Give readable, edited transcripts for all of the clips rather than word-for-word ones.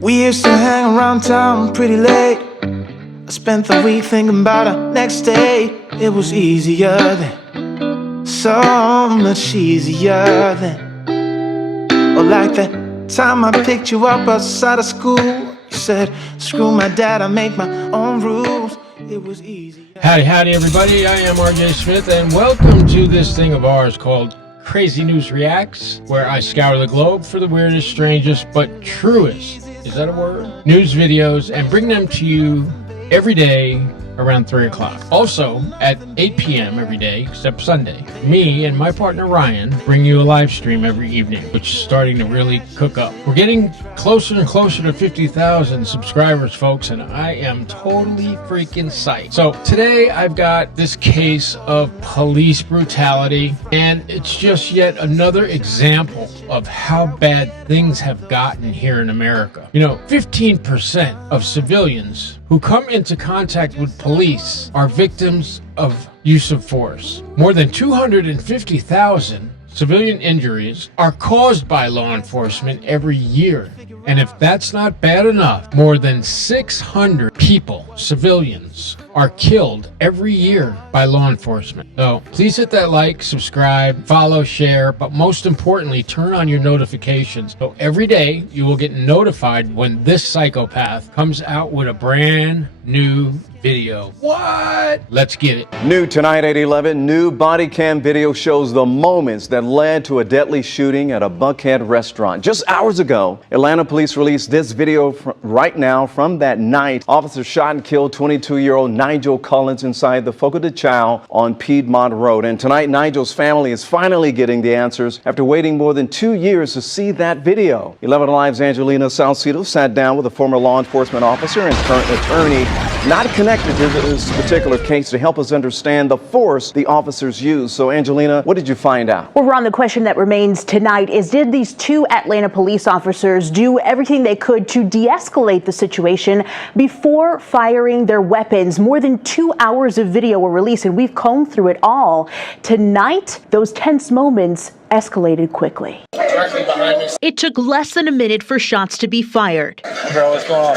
We used to hang around town pretty late. I spent the week thinking about our next date. It was easier then, so much easier then. Or like that time I picked you up outside of school. You said, screw my dad, I make my own rules. It was easy. Howdy everybody, I am RJSMITH and welcome to this thing of ours called Crazy News Reacts, where I scour the globe for the weirdest, strangest, but truest, is that a word? News videos, and bring them to you every day around 3 o'clock. Also, at 8 p.m. every day, except Sunday, me and my partner Ryan bring you a live stream every evening, which is starting to really cook up. We're getting closer and closer to 50,000 subscribers, folks, and I am totally freaking psyched. So today I've got this case of police brutality, and it's just yet another example of how bad things have gotten here in America. You know, 15% of civilians who come into contact with police are victims of use of force. More than 250,000 civilian injuries are caused by law enforcement every year. And if that's not bad enough, more than 600 people, civilians, are killed every year by law enforcement. So please hit that like, subscribe, follow, share, but most importantly, turn on your notifications. So every day you will get notified when this psychopath comes out with a brand new video. What? Let's get it. New tonight at 11, new body cam video shows the moments that led to a deadly shooting at a Buckhead restaurant. Just hours ago, Atlanta police released this video right now from that night. Officers shot and killed 22-year-old Nigel Collins inside the Fogo de Chao on Piedmont Road. And tonight, Nigel's family is finally getting the answers after waiting more than 2 years to see that video. 11 Alive's Angelina Salcido sat down with a former law enforcement officer and current attorney not connected to this particular case to help us understand the force the officers used. So, Angelina, what did you find out? Well, Ron, the question that remains tonight is, did these two Atlanta police officers do everything they could to de-escalate the situation before firing their weapons? More than 2 hours of video were released, and we've combed through it all. Tonight, those tense moments escalated quickly. It took less than a minute for shots to be fired. Bro, what's going on?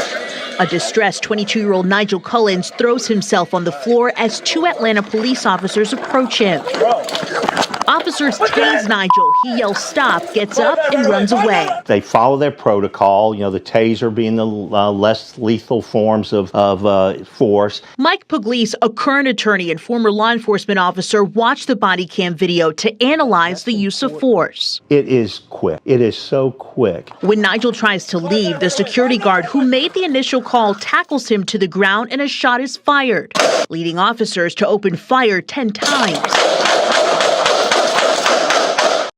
A distressed 22-year-old Nigel Collins throws himself on the floor as two Atlanta police officers approach him. Officers tase Nigel. He yells stop, gets up, and runs away. They follow their protocol, you know, the taser being the less lethal forms of force. Mike Pugliese, a current attorney and former law enforcement officer, watched the body cam video to analyze the use of force. It is quick. It is so quick. When Nigel tries to leave, the security guard who made the initial call tackles him to the ground and a shot is fired, leading officers to open fire 10 times.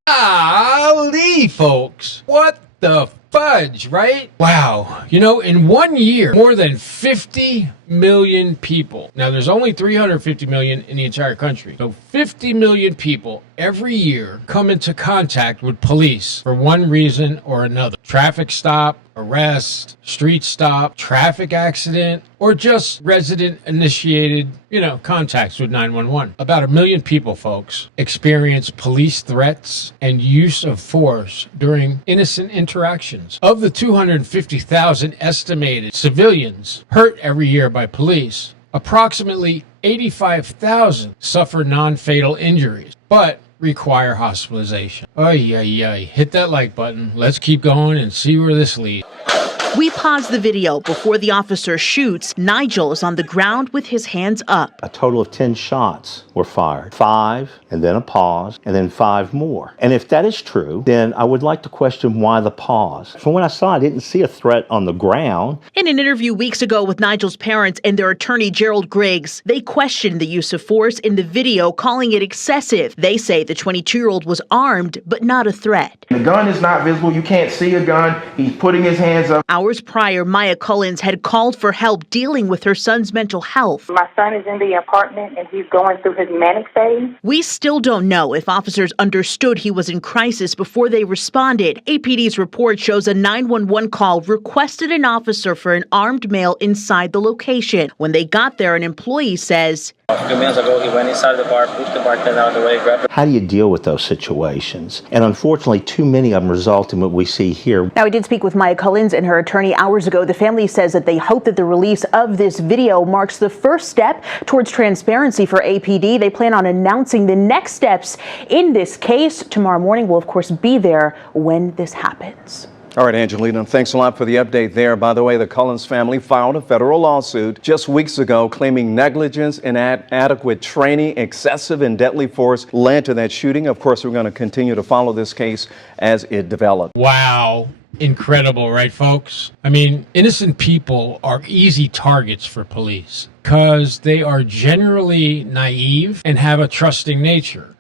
Golly, folks. What the fudge, right? Wow. You know, in 1 year, more than 50 million people. Now, there's only 350 million in the entire country. So 50 million people every year come into contact with police for one reason or another. Traffic stop, arrest, street stop, traffic accident, or just resident-initiated, contacts with 911. About 1 million people, folks, experience police threats and use of force during innocent interactions. Of the 250,000 estimated civilians hurt every year by police, approximately 85,000 suffer non-fatal injuries, but require hospitalization. Ay, ay, ay. Hit that like button. Let's keep going and see where this leads. We pause the video before the officer shoots. Nigel is on the ground with his hands up. A total of 10 shots were fired. 5, and then a pause, and then 5 more. And if that is true, then I would like to question why the pause. From what I saw, I didn't see a threat on the ground. In an interview weeks ago with Nigel's parents and their attorney, Gerald Griggs, they questioned the use of force in the video, calling it excessive. They say the 22-year-old was armed, but not a threat. The gun is not visible. You can't see a gun. He's putting his hands up. Hours prior, Maya Collins had called for help dealing with her son's mental health. My son is in the apartment and he's going through his manic phase. We still don't know if officers understood he was in crisis before they responded. APD's report shows a 911 call requested an officer for an armed male inside the location. When they got there, an employee says A few minutes ago, he went inside the bar, pushed the bartender out of the way, grabbed her. How do you deal with those situations? And unfortunately, too many of them result in what we see here. Now, we did speak with Maya Cullins and her attorney hours ago. The family says that they hope that the release of this video marks the first step towards transparency for APD. They plan on announcing the next steps in this case. Tomorrow morning, we'll, of course, be there when this happens. All right, Angelina, thanks a lot for the update there. By the way, the Cullins family filed a federal lawsuit just weeks ago claiming negligence, inadequate training, excessive and deadly force led to that shooting. Of course, we're going to continue to follow this case as it develops. Wow. Incredible, right, folks? I mean, innocent people are easy targets for police because they are generally naive and have a trusting nature.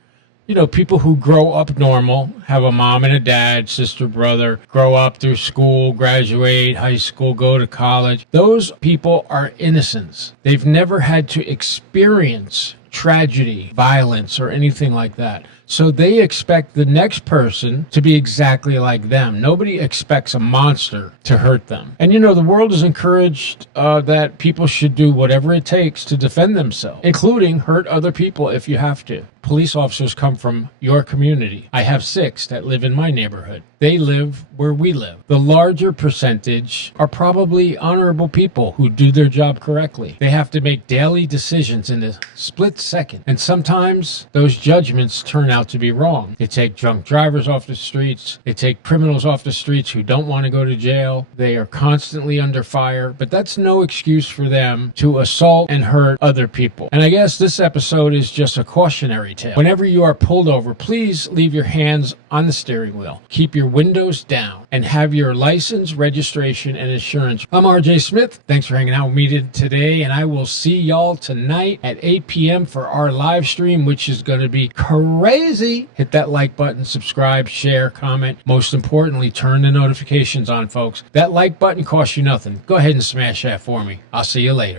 You know, people who grow up normal, have a mom and a dad, sister, brother, grow up through school, graduate, high school, go to college. Those people are innocents. They've never had to experience tragedy, violence, or anything like that. So they expect the next person to be exactly like them. Nobody expects a monster to hurt them. And you know, the world is encouraged that people should do whatever it takes to defend themselves, including hurt other people if you have to. Police officers come from your community. I have 6 that live in my neighborhood. They live where we live. The larger percentage are probably honorable people who do their job correctly. They have to make daily decisions in a split second. And sometimes those judgments turn out to be wrong. They take drunk drivers off the streets. They take criminals off the streets who don't want to go to jail. They are constantly under fire. But that's no excuse for them to assault and hurt other people. And I guess this episode is just a cautionary tale. Whenever you are pulled over, please leave your hands on the steering wheel. Keep your windows down and have your license, registration, and insurance. I'm RJ Smith. Thanks for hanging out with me today, and I will see y'all tonight at 8 p.m. for our live stream, which is going to be crazy. Hit that like button, subscribe, share, comment. Most importantly, turn the notifications on, folks. That like button costs you nothing. Go ahead and smash that for me. I'll see you later.